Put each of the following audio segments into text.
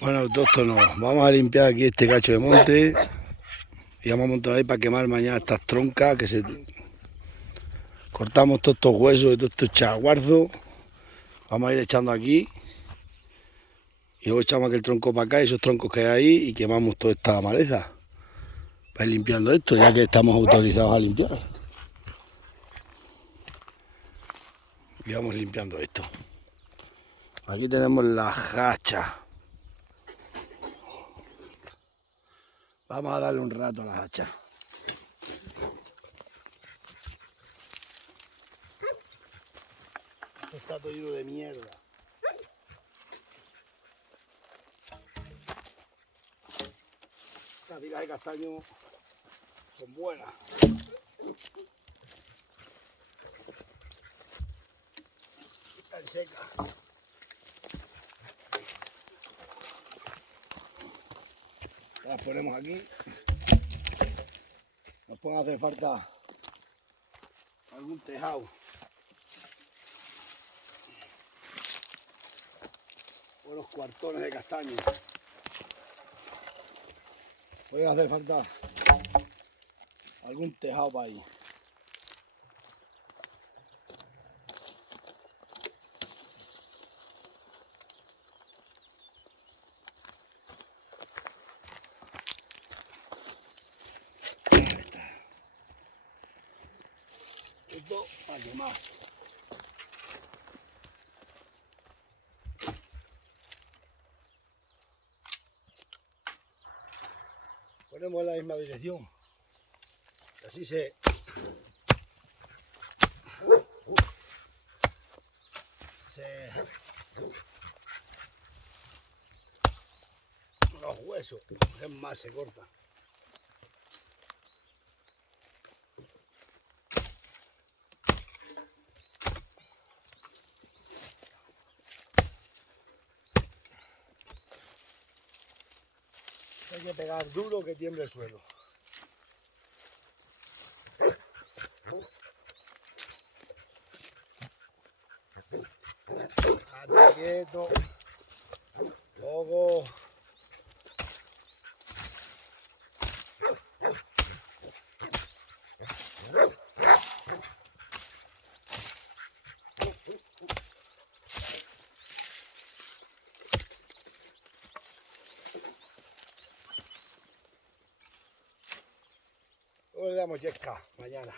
Bueno, autóctonos, vamos a limpiar aquí este cacho de monte y vamos a montar ahí para quemar mañana estas troncas que se... Cortamos todos estos huesos y todos estos chaguarzos, vamos a ir echando aquí y luego echamos aquel tronco para acá y esos troncos que hay ahí y quemamos toda esta maleza para ir limpiando esto, ya que estamos autorizados a limpiar. Y vamos limpiando esto. Aquí tenemos la hacha. Vamos a darle un rato a la hacha. Esto está todo lleno de mierda. Estas tiras de castaño son buenas. Están secas. Las ponemos aquí. Nos puede hacer falta algún tejado. Unos cuartones de castaño. Puede hacer falta algún tejado para ahí. Esto para quemar. Ponemos en la misma dirección. Así se... Los huesos, es más, se corta. Hay que pegar duro que tiemble el suelo. Estate quieto. Poco. Luego le damos yesca mañana.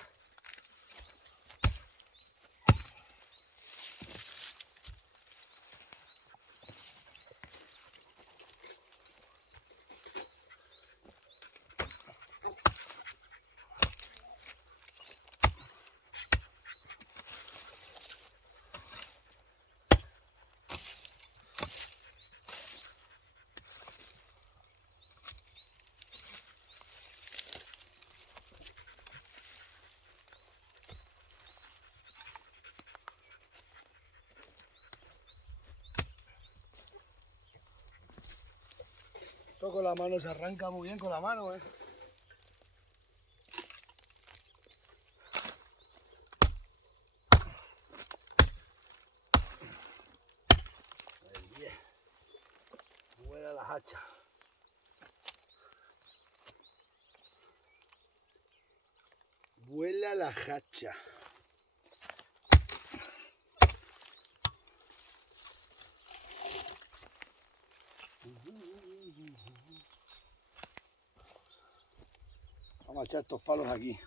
Esto con la mano se arranca muy bien con la mano, Vuela la hacha. Vuela la hacha. Vamos a echar estos palos aquí.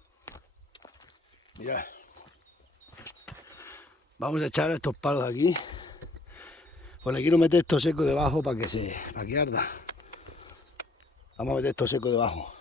Mirad. Vamos a echar estos palos aquí. Pues le quiero meter esto seco debajo para que arda. Vamos a meter esto seco debajo.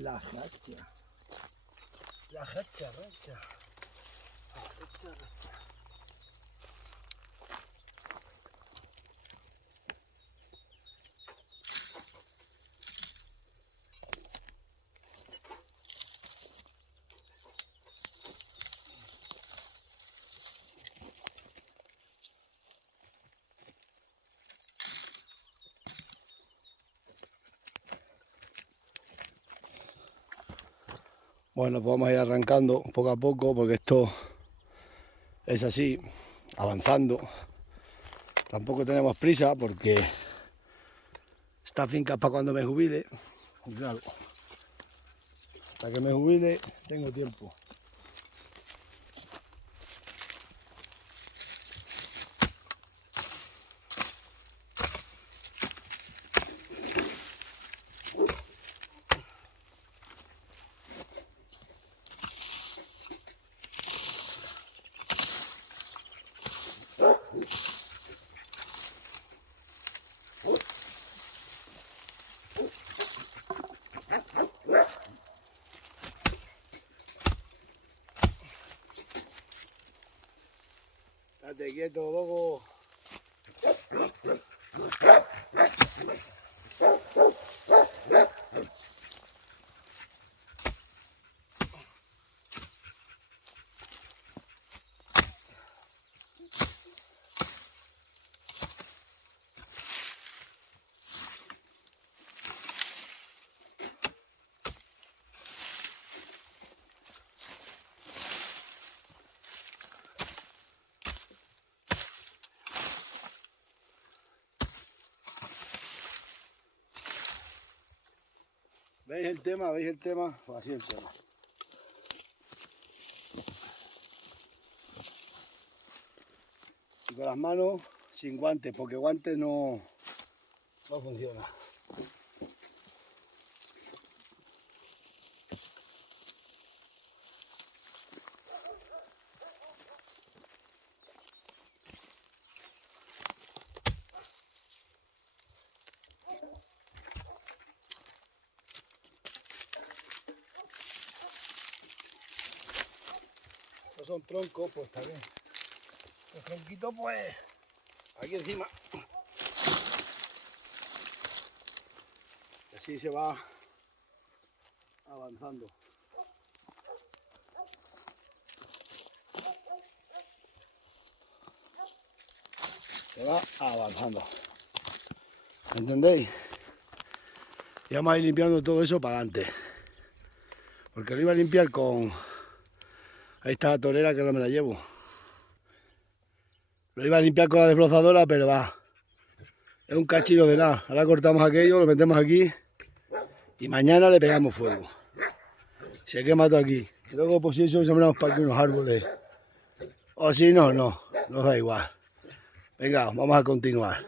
La hacha. La hacha, racha. Bueno, pues vamos a ir arrancando poco a poco porque esto es así, avanzando. Tampoco tenemos prisa porque esta finca es para cuando me jubile. Y claro, hasta que me jubile tengo tiempo. Estate quieto, loco. ¿Veis el tema? ¿Veis el tema? Pues así el tema. Y con las manos sin guantes, porque guantes no funciona. Estos son troncos, pues está bien. Los tronquitos, pues, aquí encima. Así se va avanzando. Se va avanzando. ¿Entendéis? Y vamos a ir limpiando todo eso para adelante. Porque lo iba a limpiar con... Ahí está la torera que no me la llevo. Lo iba a limpiar con la desbrozadora, pero va. Es un cachino de nada. Ahora cortamos aquello, lo metemos aquí. Y mañana le pegamos fuego. Se quema todo aquí. Y luego pues eso sembramos para aquí unos árboles. O si no, nos da igual. Venga, vamos a continuar.